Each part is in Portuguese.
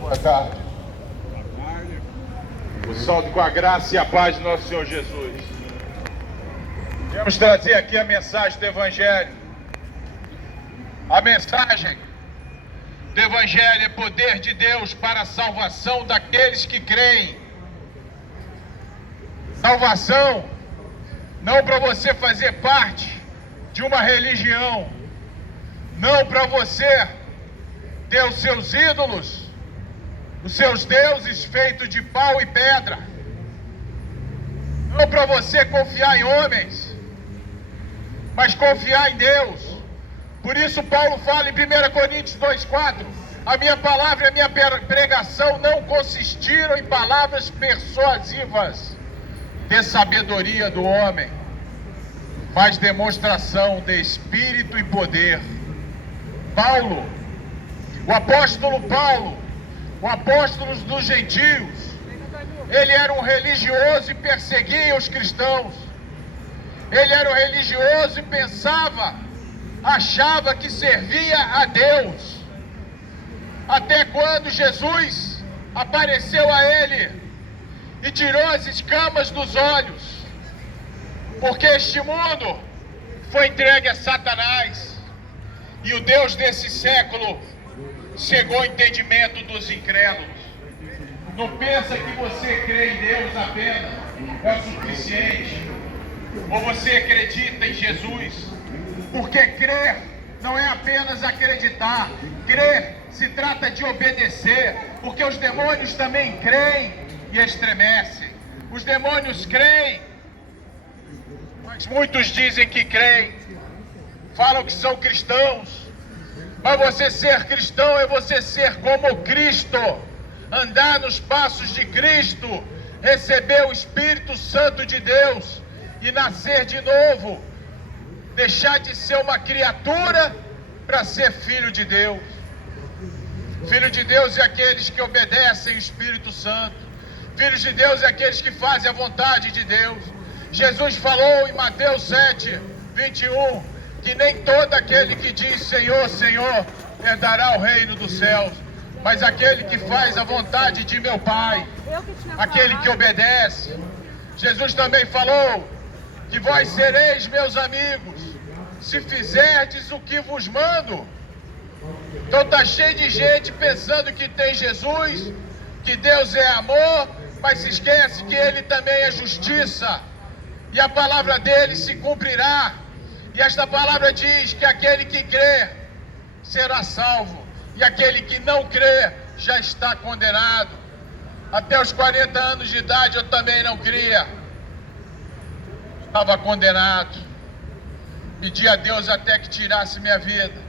Boa tarde. O salve com a graça e a paz de nosso Senhor Jesus. Vamos trazer aqui a mensagem do Evangelho. A mensagem do Evangelho é poder de Deus para a salvação daqueles que creem. Salvação não para você fazer parte de uma religião, não para você ter os seus ídolos, os seus deuses feitos de pau e pedra, não para você confiar em homens, mas confiar em Deus. Por isso Paulo fala em 1 Coríntios 2,4: a minha palavra e a minha pregação não consistiram em palavras persuasivas de sabedoria do homem, mas demonstração de espírito e poder. Paulo, o apóstolo Paulo, o apóstolo dos gentios, ele era um religioso e perseguia os cristãos. Ele era um religioso e achava que servia a Deus. Até quando Jesus apareceu a ele e tirou as escamas dos olhos, porque este mundo foi entregue a Satanás e o Deus desse século cegou o entendimento dos incrédulos. Não pensa que você crê em Deus apenas é o suficiente, ou você acredita em Jesus, porque crer não é apenas acreditar. Crer se trata de obedecer, porque os demônios também creem e estremecem. Os demônios creem, mas muitos dizem que creem, falam que são cristãos, mas você ser cristão é você ser como Cristo, andar nos passos de Cristo, receber o Espírito Santo de Deus e nascer de novo, deixar de ser uma criatura para ser filho de Deus. Filho de Deus é aqueles que obedecem o Espírito Santo. Filhos de Deus é aqueles que fazem a vontade de Deus. Jesus falou em Mateus 7:21 que nem todo aquele que diz Senhor, Senhor herdará o reino dos céus, mas aquele que faz a vontade de meu Pai, aquele que obedece. Jesus também falou que vós sereis meus amigos se fizerdes o que vos mando. Então está cheio de gente pensando que tem Jesus, que Deus é amor, mas se esquece que Ele também é justiça, e a palavra dele se cumprirá. E esta palavra diz que aquele que crê será salvo, e aquele que não crê já está condenado. Até os 40 anos de idade eu também não cria, estava condenado, pedi a Deus até que tirasse minha vida,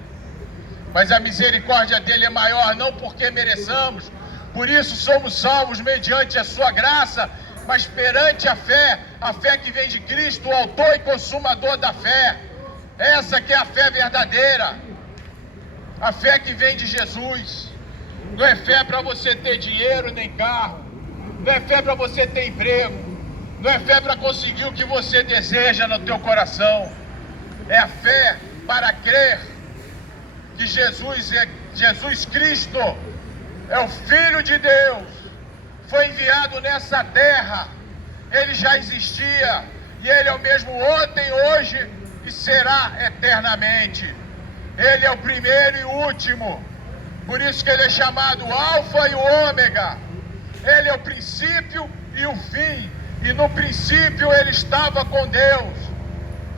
mas a misericórdia dele é maior, não porque mereçamos, por isso somos salvos mediante a sua graça, mas perante a fé que vem de Cristo, o autor e consumador da fé. Essa que é a fé verdadeira, a fé que vem de Jesus. Não é fé para você ter dinheiro nem carro, não é fé para você ter emprego, não é fé para conseguir o que você deseja no teu coração. É a fé para crer que Jesus Cristo é o Filho de Deus, foi enviado nessa terra. Ele já existia e Ele é o mesmo ontem, hoje e será eternamente. Ele é o primeiro e o último, por isso que Ele é chamado Alfa e o Ômega. Ele é o princípio e o fim, e no princípio Ele estava com Deus,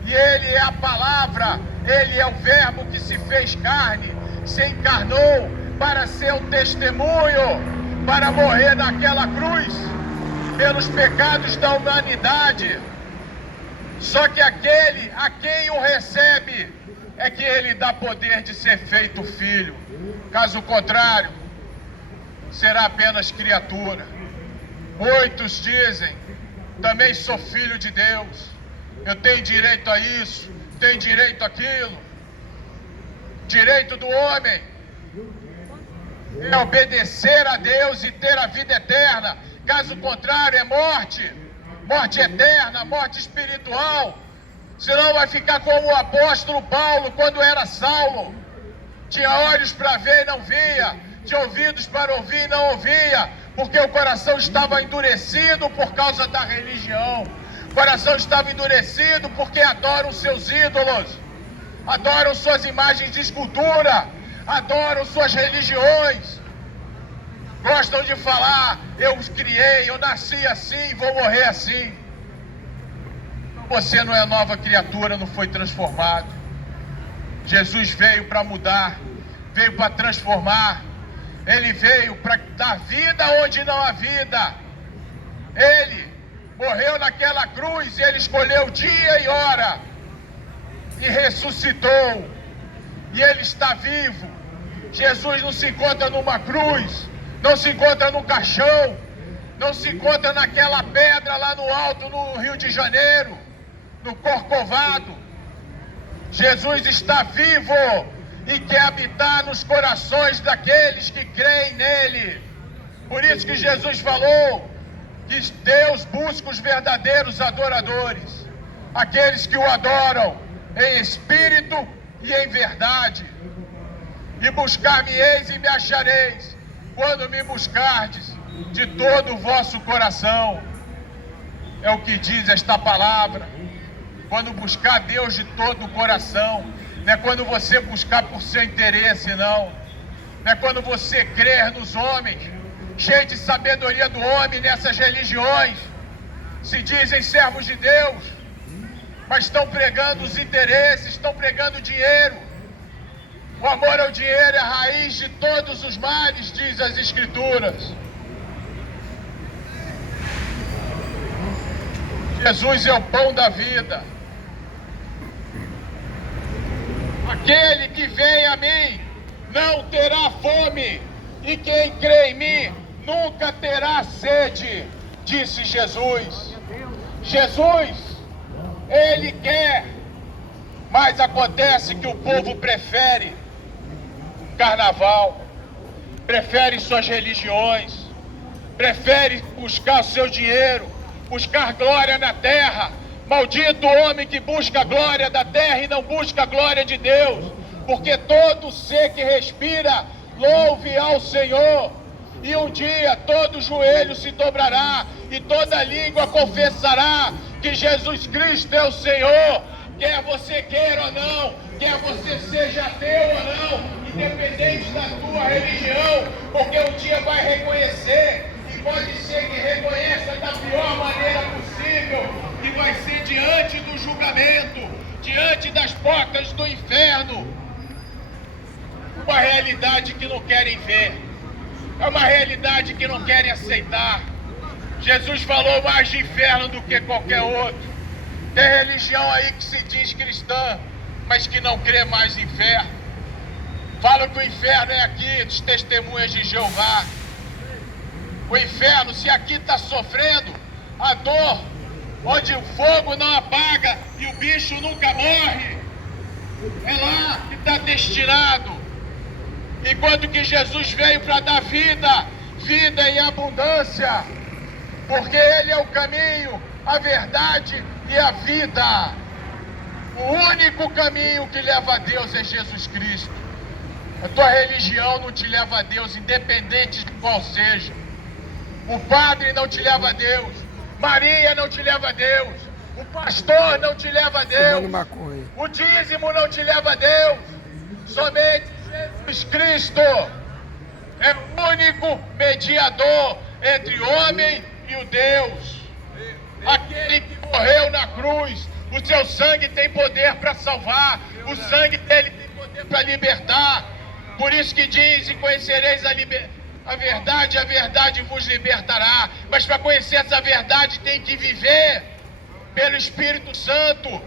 e Ele é a palavra, Ele é o verbo que se fez carne, se encarnou para ser um testemunho, para morrer naquela cruz pelos pecados da humanidade. Só que aquele a quem o recebe é que ele dá poder de ser feito filho. Caso contrário, será apenas criatura. Muitos dizem, também sou filho de Deus, eu tenho direito a isso, tenho direito àquilo. Direito do homem é obedecer a Deus e ter a vida eterna. Caso contrário é morte, morte eterna, morte espiritual. Senão vai ficar como o apóstolo Paulo quando era Saulo. Tinha olhos para ver e não via, tinha ouvidos para ouvir e não ouvia, porque o coração estava endurecido por causa da religião. O coração estava endurecido porque adoram seus ídolos, adoram suas imagens de escultura, adoram suas religiões. Gostam de falar, eu os criei, eu nasci assim, vou morrer assim. Você não é nova criatura, não foi transformado. Jesus veio para mudar, veio para transformar. Ele veio para dar vida onde não há vida. Ele morreu naquela cruz e ele escolheu dia e hora e ressuscitou. E ele está vivo. Jesus não se encontra numa cruz, não se encontra no caixão, não se encontra naquela pedra lá no alto no Rio de Janeiro, no Corcovado. Jesus está vivo e quer habitar nos corações daqueles que creem nele. Por isso que Jesus falou que Deus busca os verdadeiros adoradores, aqueles que o adoram em espírito e em verdade. E buscar-me-eis e me achareis, quando me buscardes de todo o vosso coração. É o que diz esta palavra. Quando buscar Deus de todo o coração, não é quando você buscar por seu interesse, não. Não é quando você crer nos homens, cheio de sabedoria do homem nessas religiões, se dizem servos de Deus, mas estão pregando os interesses, estão pregando o dinheiro. O amor ao dinheiro é a raiz de todos os males, diz as Escrituras. Jesus é o pão da vida. Aquele que vem a mim não terá fome, e quem crê em mim nunca terá sede, disse Jesus. Jesus, ele quer, mas acontece que o povo prefere carnaval, prefere suas religiões, prefere buscar o seu dinheiro, buscar glória na terra. Maldito o homem que busca a glória da terra e não busca a glória de Deus, porque todo ser que respira, louve ao Senhor. E um dia todo joelho se dobrará e toda língua confessará que Jesus Cristo é o Senhor. Quer você queira ou não, quer você seja ateu ou não, independente da tua religião, porque um dia vai reconhecer, e pode ser que reconheça da pior maneira possível, que vai ser diante do julgamento, diante das portas do inferno. Uma realidade que não querem ver, é uma realidade que não querem aceitar. Jesus falou mais de inferno do que qualquer outro. Tem religião aí que se diz cristã, mas que não crê mais em inferno. Fala que o inferno é aqui dos testemunhas de Jeová. O inferno, se aqui está sofrendo a dor, onde o fogo não apaga e o bicho nunca morre, é lá que está destinado. Enquanto que Jesus veio para dar vida, vida em abundância, porque Ele é o caminho, a verdade e a vida. O único caminho que leva a Deus é Jesus Cristo. A tua religião não te leva a Deus, independente de qual seja. O padre não te leva a Deus, Maria não te leva a Deus, o pastor não te leva a Deus, o dízimo não te leva a Deus. Somente Jesus Cristo é o único mediador entre o homem e o Deus. Aquele que morreu na cruz, o seu sangue tem poder para salvar, o sangue dele tem poder para libertar. Por isso que diz: e conhecereis a verdade vos libertará. Mas para conhecer essa verdade tem que viver pelo Espírito Santo,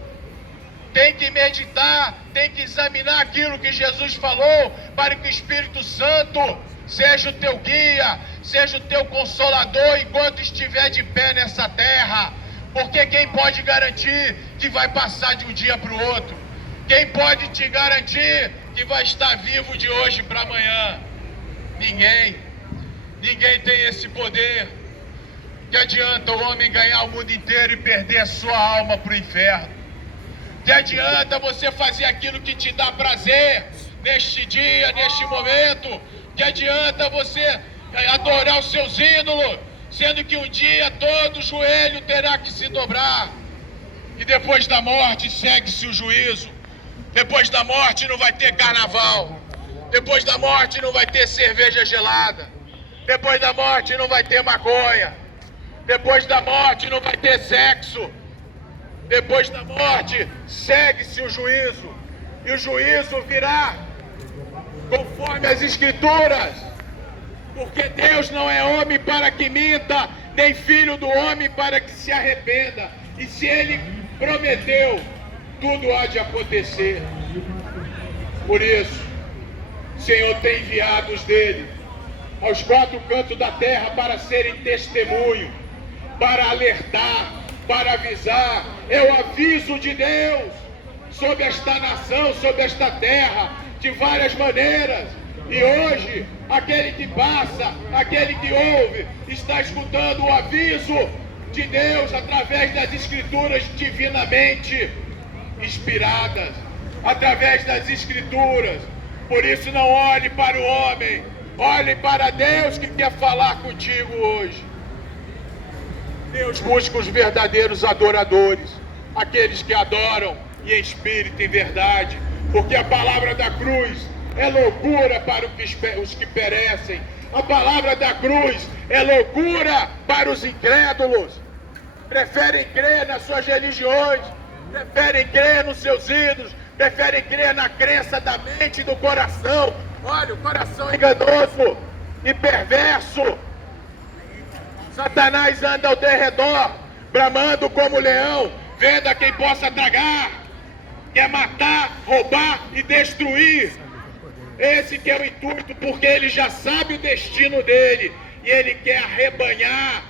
tem que meditar, tem que examinar aquilo que Jesus falou, para que o Espírito Santo seja o teu guia, seja o teu consolador enquanto estiver de pé nessa terra. Porque quem pode garantir que vai passar de um dia para o outro? Quem pode te garantir que vai estar vivo de hoje para amanhã? Ninguém. Ninguém tem esse poder. Que adianta o homem ganhar o mundo inteiro e perder a sua alma para o inferno? Que adianta você fazer aquilo que te dá prazer neste dia, neste momento? Que adianta você adorar os seus ídolos, sendo que um dia todo joelho terá que se dobrar? E depois da morte segue-se o juízo. Depois da morte não vai ter carnaval. Depois da morte não vai ter cerveja gelada. Depois da morte não vai ter maconha. Depois da morte não vai ter sexo. Depois da morte segue-se o juízo. E o juízo virá conforme as Escrituras. Porque Deus não é homem para que minta, nem filho do homem para que se arrependa. E se Ele prometeu, tudo há de acontecer. Por isso, o Senhor tem enviado os dele aos quatro cantos da terra para serem testemunho, para alertar, para avisar. É o aviso de Deus sobre esta nação, sobre esta terra, de várias maneiras. E hoje, aquele que passa, aquele que ouve, está escutando o aviso de Deus através das Escrituras divinamente inspiradas, através das Escrituras. Por isso não olhe para o homem, olhe para Deus que quer falar contigo hoje. Deus busca os verdadeiros adoradores, aqueles que adoram em espírito e em verdade, porque a palavra da cruz é loucura para os que perecem. A palavra da cruz é loucura para os incrédulos. Preferem crer nas suas religiões, preferem crer nos seus ídolos, preferem crer na crença da mente e do coração. Olha, o coração enganoso e perverso. Satanás anda ao derredor, bramando como leão, vendo a quem possa tragar. Quer matar, roubar e destruir. Esse que é o intuito, porque ele já sabe o destino dele. E ele quer arrebanhar.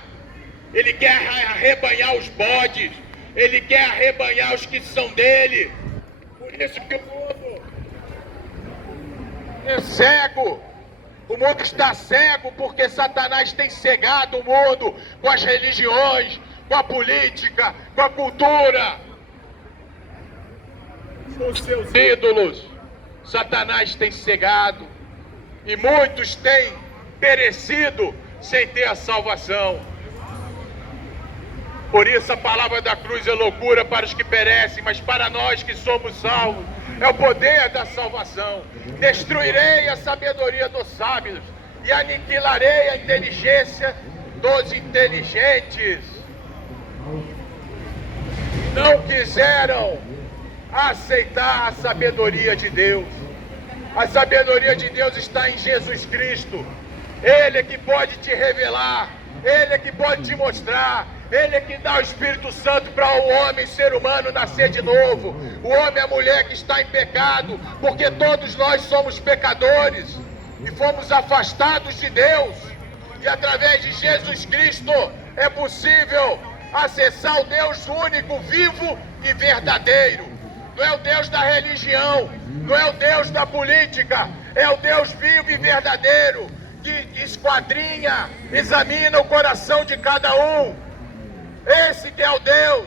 Ele quer arrebanhar os bodes. Ele quer arrebanhar os que são dele. Por isso que o mundo é cego. O mundo está cego porque Satanás tem cegado o mundo com as religiões, com a política, com a cultura, com os seus ídolos. Satanás tem cegado e muitos têm perecido sem ter a salvação. Por isso a palavra da cruz é loucura para os que perecem, mas para nós que somos salvos é o poder da salvação. Destruirei a sabedoria dos sábios e aniquilarei a inteligência dos inteligentes. Não quiseram aceitar a sabedoria de Deus. A sabedoria de Deus está em Jesus Cristo. Ele é que pode te revelar, Ele é que pode te mostrar, Ele é que dá o Espírito Santo para o homem, ser humano, nascer de novo. O homem e a mulher que está em pecado, porque todos nós somos pecadores e fomos afastados de Deus. E através de Jesus Cristo é possível acessar o Deus único, vivo e verdadeiro. Não é o Deus da religião, não é o Deus da política, é o Deus vivo e verdadeiro, que esquadrinha, examina o coração de cada um. Esse que é o Deus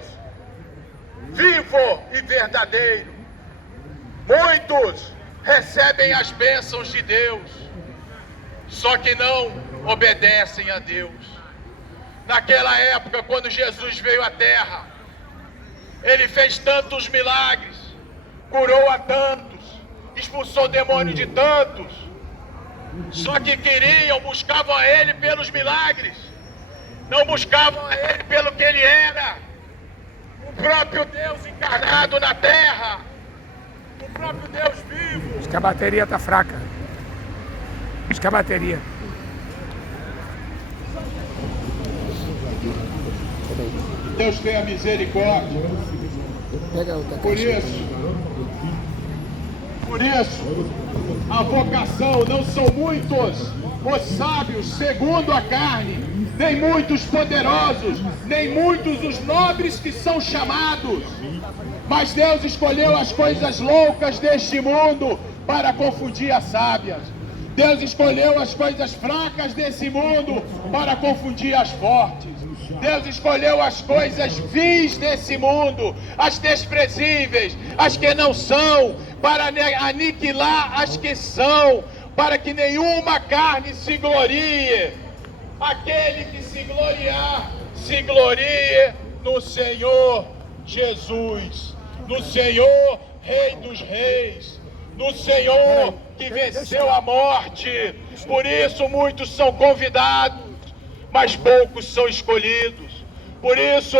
vivo e verdadeiro. Muitos recebem as bênçãos de Deus, só que não obedecem a Deus. Naquela época, quando Jesus veio à terra, Ele fez tantos milagres, curou a tantos, expulsou demônio de tantos, só que buscavam a Ele pelos milagres, não buscavam a Ele pelo que Ele era, o próprio Deus encarnado na terra, o próprio Deus vivo. Acho que a bateria tá fraca. Acho que a bateria. Deus tenha misericórdia. Por isso, a vocação não são muitos os sábios segundo a carne, nem muitos poderosos, nem muitos os nobres que são chamados. Mas Deus escolheu as coisas loucas deste mundo para confundir as sábias. Deus escolheu as coisas fracas desse mundo para confundir as fortes. Deus escolheu as coisas vis desse mundo, as desprezíveis, as que não são, para aniquilar as que são, para que nenhuma carne se glorie. Aquele que se gloriar, se glorie no Senhor Jesus, no Senhor Rei dos Reis, no Senhor que venceu a morte. Por isso muitos são convidados, mas poucos são escolhidos. Por isso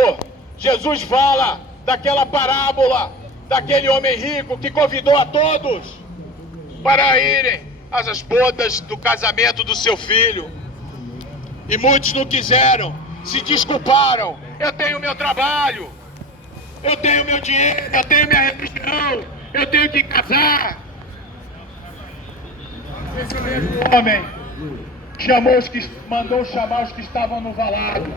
Jesus fala daquela parábola daquele homem rico que convidou a todos para irem às bodas do casamento do seu filho, e muitos não quiseram, se desculparam. Eu tenho meu trabalho, eu tenho meu dinheiro, eu tenho minha religião, eu tenho que casar. Esse mesmo homem mandou chamar os que estavam no valado,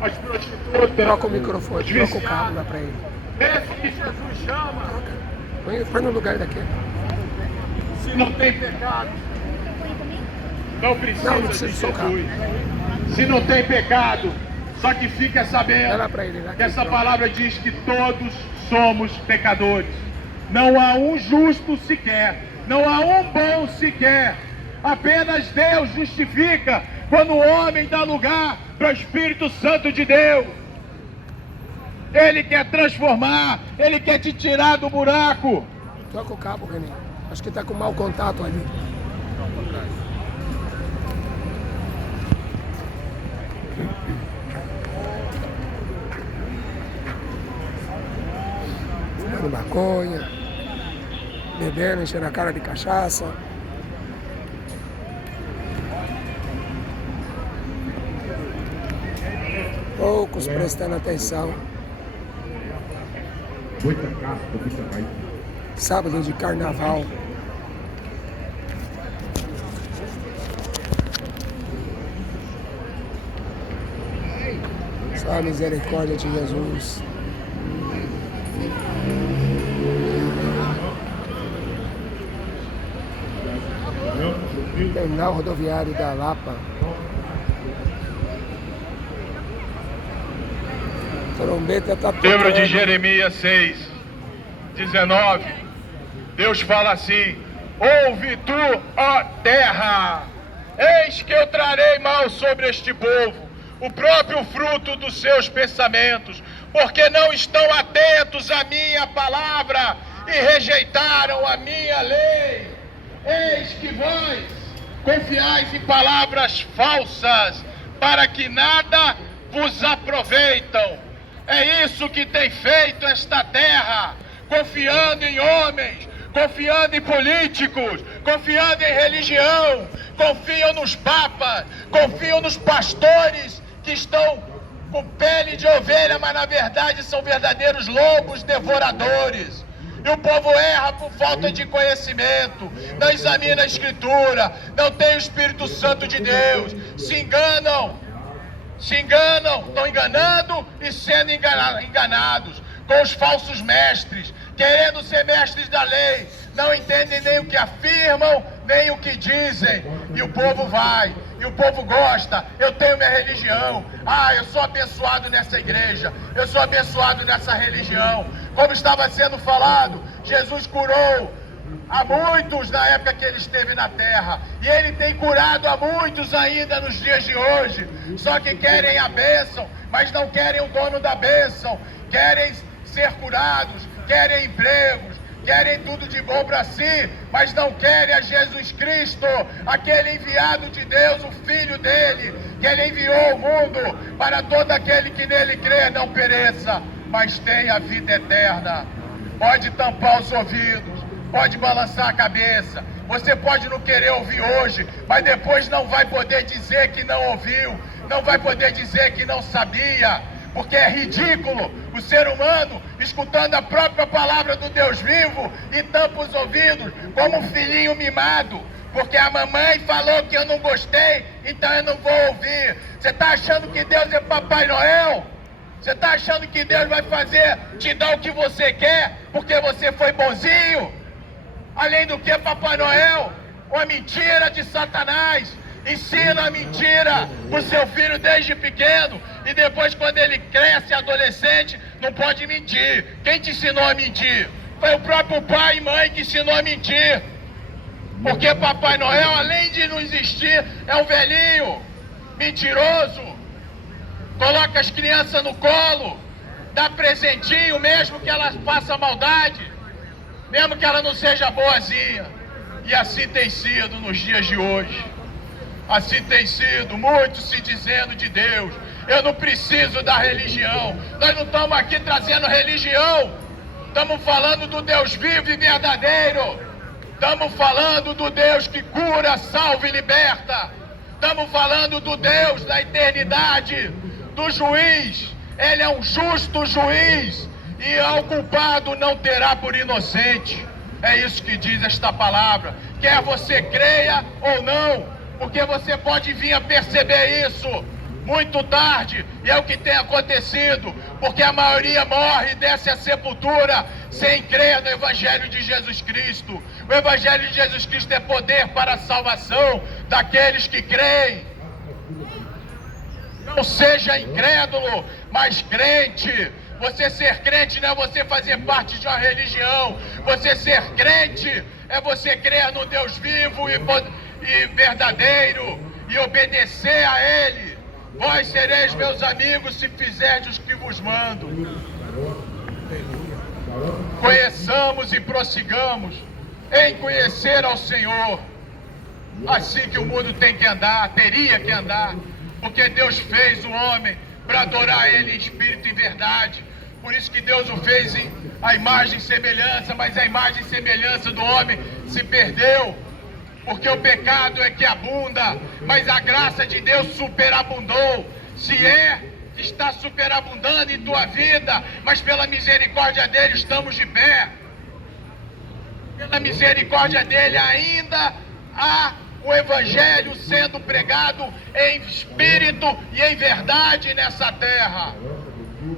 as prostitutas. Troca o microfone, troca o cabo lá pra ele. Esse que Jesus chama. Põe no lugar daquele. Se não tem pecado, não precisa de Jesus. Se não tem pecado, só que fica sabendo que essa palavra diz que todos somos pecadores. Não há um justo sequer, não há um bom sequer. Apenas Deus justifica quando o homem dá lugar para o Espírito Santo de Deus. Ele quer transformar, Ele quer te tirar do buraco. Troca o cabo, René. Acho que está com mau contato ali. Fumando maconha, bebendo, enchendo a cara de cachaça. Poucos prestando atenção. Sábado de carnaval. Só a misericórdia de Jesus. Terminal rodoviário da Lapa. Trombeta tá tocando. Livro de Jeremias 6, 19. Deus fala assim: ouve tu, ó terra, eis que eu trarei mal sobre este povo, o próprio fruto dos seus pensamentos, porque não estão atentos à minha palavra e rejeitaram a minha lei. Eis que vós confiais em palavras falsas, para que nada vos aproveitam. É isso que tem feito esta terra, confiando em homens, confiando em políticos, confiando em religião, confiam nos papas, confiam nos pastores que estão com pele de ovelha, mas na verdade são verdadeiros lobos devoradores. E o povo erra por falta de conhecimento, não examina a Escritura, não tem o Espírito Santo de Deus, se enganam, estão enganando e sendo enganados com os falsos mestres, querendo ser mestres da lei, não entendem nem o que afirmam, nem o que dizem, e o povo vai, e o povo gosta. Eu tenho minha religião, eu sou abençoado nessa igreja, eu sou abençoado nessa religião. Como estava sendo falado, Jesus curou a muitos na época que ele esteve na terra, e ele tem curado a muitos ainda nos dias de hoje, só que querem a bênção, mas não querem o dono da bênção, querem ser curados, querem empregos, querem tudo de bom para si, mas não querem a Jesus Cristo, aquele enviado de Deus, o Filho dele, que ele enviou ao mundo, para todo aquele que nele crê não pereça, mas tenha a vida eterna. Pode tampar os ouvidos, pode balançar a cabeça, você pode não querer ouvir hoje, mas depois não vai poder dizer que não ouviu, não vai poder dizer que não sabia, porque é ridículo o ser humano escutando a própria palavra do Deus vivo e tampa os ouvidos como um filhinho mimado, porque a mamãe falou que eu não gostei, então eu não vou ouvir. Você está achando que Deus é Papai Noel? Você está achando que Deus vai te dar o que você quer, porque você foi bonzinho? Além do que, Papai Noel uma mentira de Satanás. Ensina a mentira pro seu filho desde pequeno e depois, quando ele cresce, adolescente, não pode mentir. Quem te ensinou a mentir? Foi o próprio pai e mãe que ensinou a mentir. Porque Papai Noel, além de não existir, é um velhinho mentiroso. Coloca as crianças no colo, dá presentinho mesmo que ela faça maldade, mesmo que ela não seja boazinha. E assim tem sido nos dias de hoje. Assim tem sido, muitos se dizendo de Deus. Eu não preciso da religião. Nós não estamos aqui trazendo religião. Estamos falando do Deus vivo e verdadeiro. Estamos falando do Deus que cura, salva e liberta. Estamos falando do Deus da eternidade, do juiz. Ele é um justo juiz e ao culpado não terá por inocente. É isso que diz esta palavra. Quer você creia ou não, porque você pode vir a perceber isso muito tarde, e é o que tem acontecido, porque a maioria morre e desce à sepultura sem crer no Evangelho de Jesus Cristo. O Evangelho de Jesus Cristo é poder para a salvação daqueles que creem. Não seja incrédulo, mas crente. Você ser crente não é você fazer parte de uma religião. Você ser crente é você crer no Deus vivo e verdadeiro e obedecer a Ele. Vós sereis meus amigos se fizerdes o que vos mando. Conheçamos e prossigamos em conhecer ao Senhor. Assim que o mundo tem que andar, teria que andar, porque Deus fez o homem para adorar Ele em espírito e verdade. Por isso que Deus o fez em a imagem e semelhança, mas a imagem e semelhança do homem se perdeu. Porque o pecado é que abunda, mas a graça de Deus superabundou. Se está superabundando em tua vida, mas pela misericórdia dele estamos de pé. Pela misericórdia dele ainda há o Evangelho sendo pregado em espírito e em verdade nessa terra.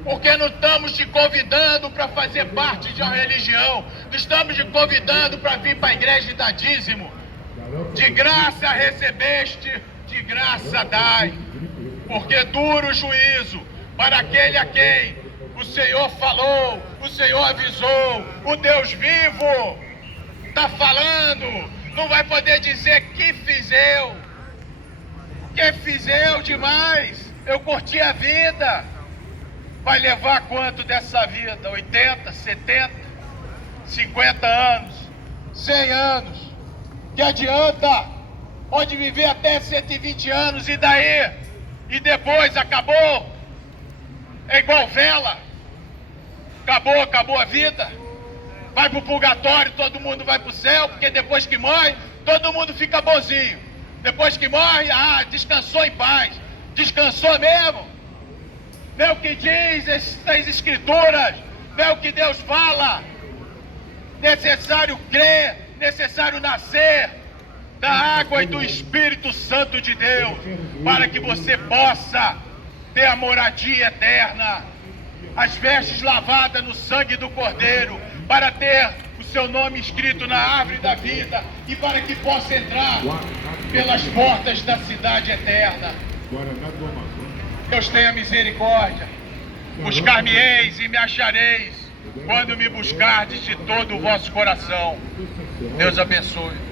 Porque não estamos te convidando para fazer parte de uma religião, não estamos te convidando para vir para a igreja e dar dízimo. De graça recebeste, de graça dai, porque duro o juízo para aquele a quem o Senhor falou, o Senhor avisou, o Deus vivo está falando, não vai poder dizer que fiz eu demais, eu curti a vida. Vai levar quanto dessa vida? 80, 70, 50 anos, 100 anos? Que adianta? Pode viver até 120 anos e daí? E depois acabou? É igual vela. Acabou a vida. Vai pro purgatório, todo mundo vai pro céu, porque depois que morre, todo mundo fica bonzinho. Depois que morre, descansou em paz. Descansou mesmo? Não é o que diz essas escrituras, não é o que Deus fala. Necessário crer, necessário nascer da água e do Espírito Santo de Deus, para que você possa ter a moradia eterna, as vestes lavadas no sangue do Cordeiro, para ter o seu nome escrito na árvore da vida e para que possa entrar pelas portas da cidade eterna. Deus tenha misericórdia. Buscar-me-eis e me achareis, quando me buscardes de todo o vosso coração. Deus abençoe.